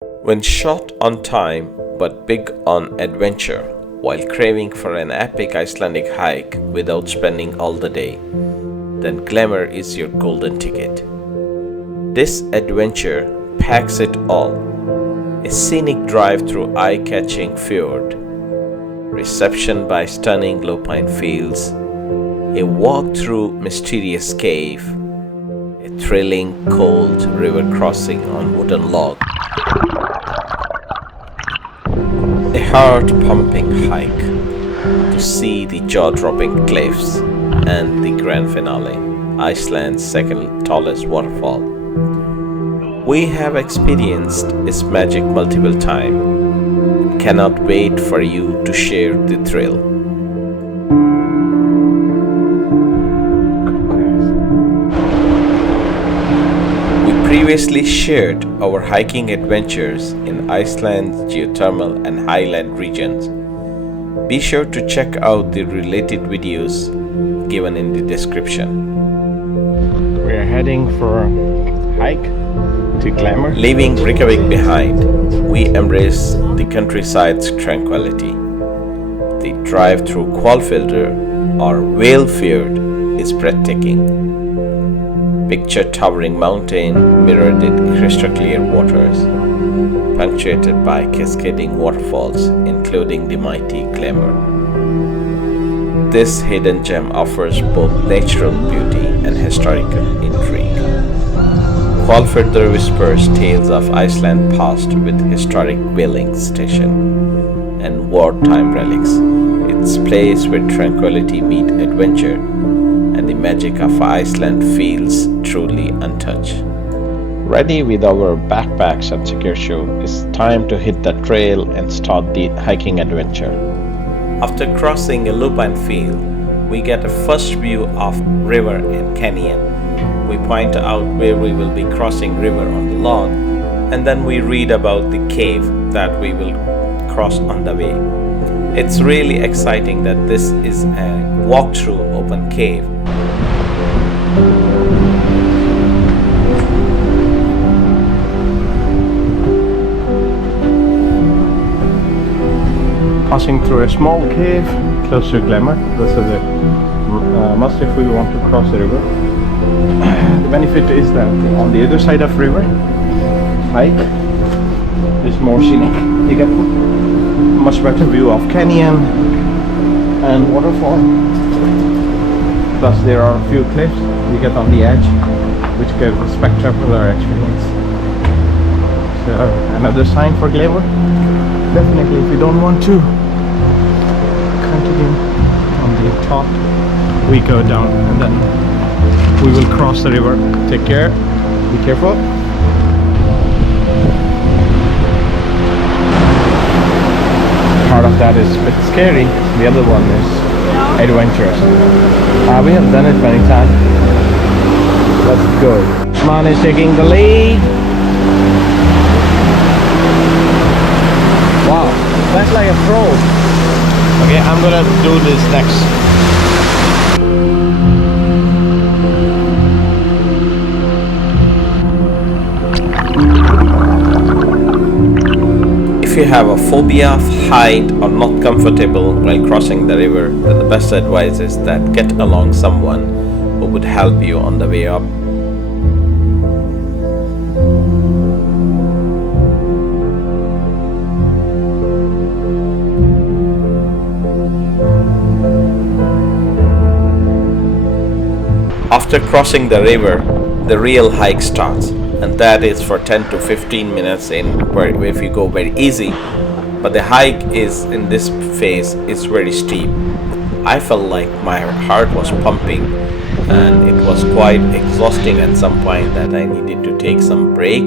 When short on time but big on adventure, while craving for an epic Icelandic hike without spending all the day, then Glymur is your golden ticket. This adventure packs it all: a scenic drive through eye-catching fjord, reception by stunning lupine fields, a walk through mysterious cave, a thrilling cold river crossing on wooden log, a heart-pumping hike to see the jaw-dropping cliffs and the grand finale, Iceland's second tallest waterfall. We have experienced its magic multiple times and cannot wait for you to share the thrill. Previously shared our hiking adventures in Iceland's geothermal and highland regions. Be sure to check out the related videos given in the description. We are heading for a hike to Glymur. Leaving Reykjavik behind, we embrace the countryside's tranquility. The drive through Hvalfjordur or Hvalfjordur is breathtaking. Picture towering mountain mirrored in crystal clear waters, punctuated by cascading waterfalls, including the mighty Glymur. This hidden gem offers both natural beauty and historical intrigue. Hvalfjordur whispers tales of Iceland past with historic whaling station and wartime relics. It's a place where tranquility meets adventure, and the magic of Iceland feels truly untouched. Ready with our backpacks and secure shoe, it's time to hit the trail and start the hiking adventure. After crossing a lupine field, we get a first view of river and canyon. We point out where we will be crossing river on the log, and then we read about the cave that we will cross on the way. It's really exciting that this is a walk-through open cave. Passing through a small cave close to Glymur. This is a must if we want to cross the river. The benefit is that on the other side of river, hike is more scenic. You get much better view of canyon and waterfall. Plus there are a few cliffs you get on the edge, which gives a spectacular experience. So another sign for Glymur. Definitely, if you don't want to continue on the top, we go down and then we will cross the river. Take care, be careful. Part of that is a bit scary, the other one is adventurous. We have done it many times. Let's go. Man is taking the lead. Wow, that's like a pro. Okay, I'm gonna do this next. If you have a phobia of height or not comfortable while crossing the river, then the best advice is that get along someone who would help you on the way up. After crossing the river, the real hike starts, and that is for 10 to 15 minutes if you go very easy. But the hike is in this phase is very steep. I felt like my heart was pumping and it was quite exhausting at some point that I needed to take some break.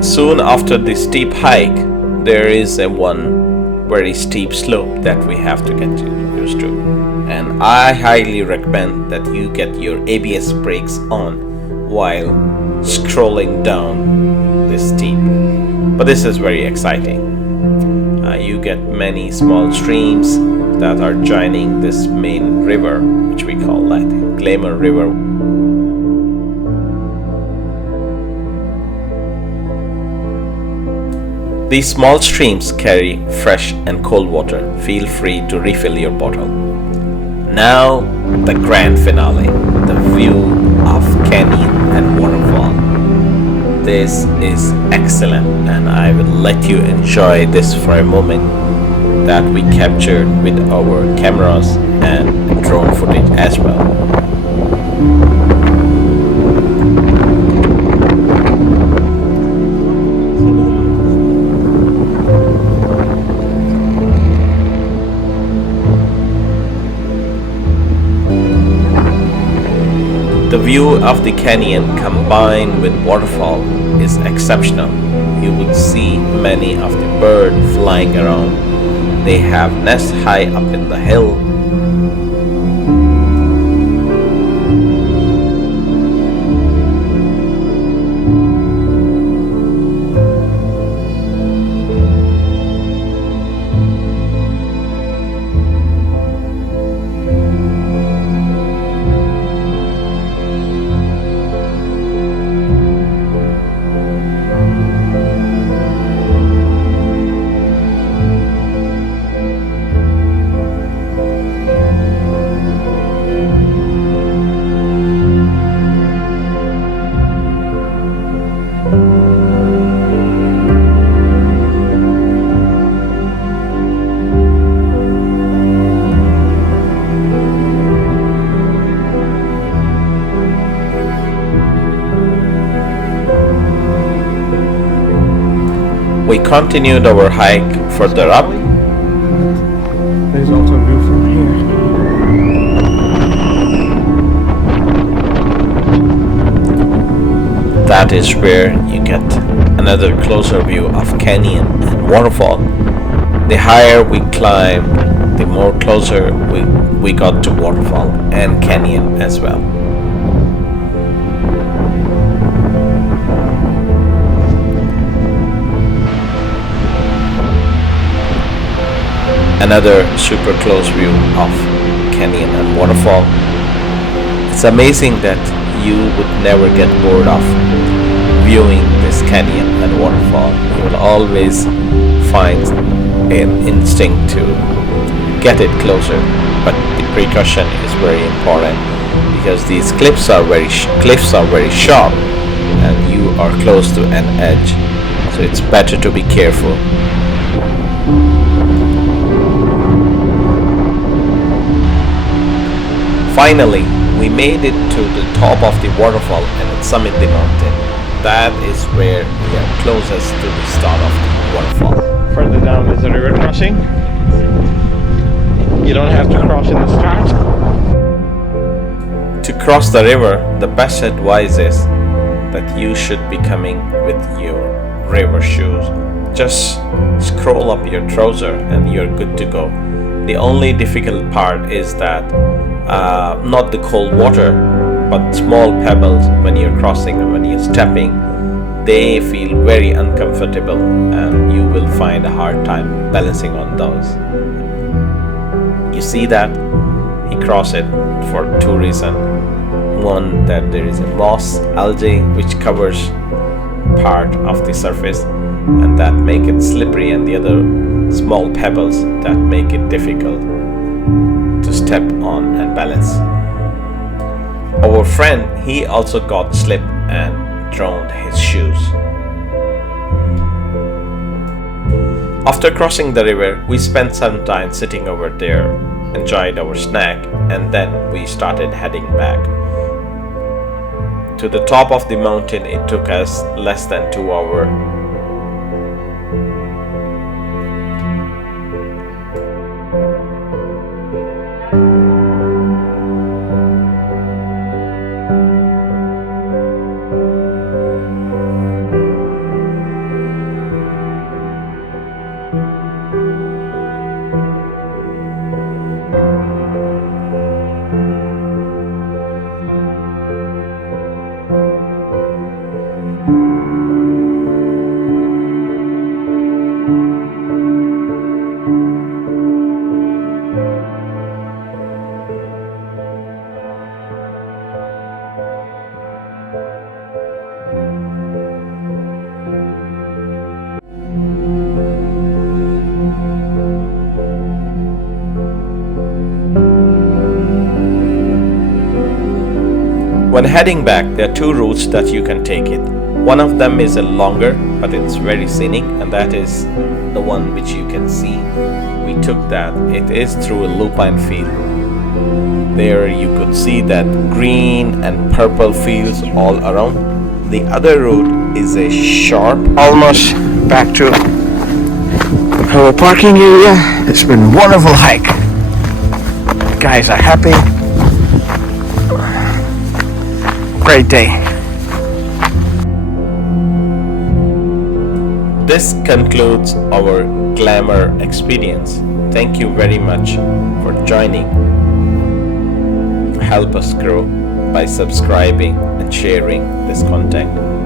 Soon after the steep hike, there is one very steep slope that we have to get used to. and I highly recommend that you get your ABS brakes on while scrolling down this steep. But this is very exciting. You get many small streams that are joining this main river, which we call like Glymur River. These small streams carry fresh and cold water. Feel free to refill your bottle. Now, the grand finale, the view of Canyon and Waterfall. This is excellent, and I will let you enjoy this for a moment that we captured with our cameras and drone footage as well. The view of the canyon combined with waterfall is exceptional. You would see many of the birds flying around. They have nests high up in the hill. We continued our hike further up. There's also a view from here. That is where you get another closer view of canyon and waterfall. The higher we climbed, the more closer we got to waterfall and canyon as well. Another super close view of canyon and waterfall. It's amazing that you would never get bored of viewing this canyon and waterfall. You will always find an instinct to get it closer, but the precaution is very important because these cliffs are very sharp and you are close to an edge, so it's better to be careful. Finally, we made it to the top of the waterfall and summit the mountain. That is where we are closest to the start of the waterfall. Further down is a river crossing. You don't have to cross in the start. To cross the river, the best advice is that you should be coming with your river shoes. Just scroll up your trouser and you're good to go. The only difficult part is that not the cold water, but small pebbles when you're crossing and when you're stepping. They feel very uncomfortable and you will find a hard time balancing on those. You see that? He crossed it for two reasons. One, that there is a moss algae which covers part of the surface and that make it slippery, and the other small pebbles that make it difficult to step on and balance. Our friend, he also got slip and drowned his shoes. After crossing the river, we spent some time sitting over there, enjoyed our snack, and then we started heading back. To the top of the mountain, it took us less than 2 hours. When heading back, there are two routes that you can take it. One of them is a longer, but it's very scenic, and that is the one which you can see. We took that. It is through a lupine field. There you could see that green and purple fields all around. The other route is a sharp, Almost back to our parking area. It's been a wonderful hike. Guys are happy. Great day. This concludes our Glymur experience. Thank you very much for joining. Help us grow by subscribing and sharing this content.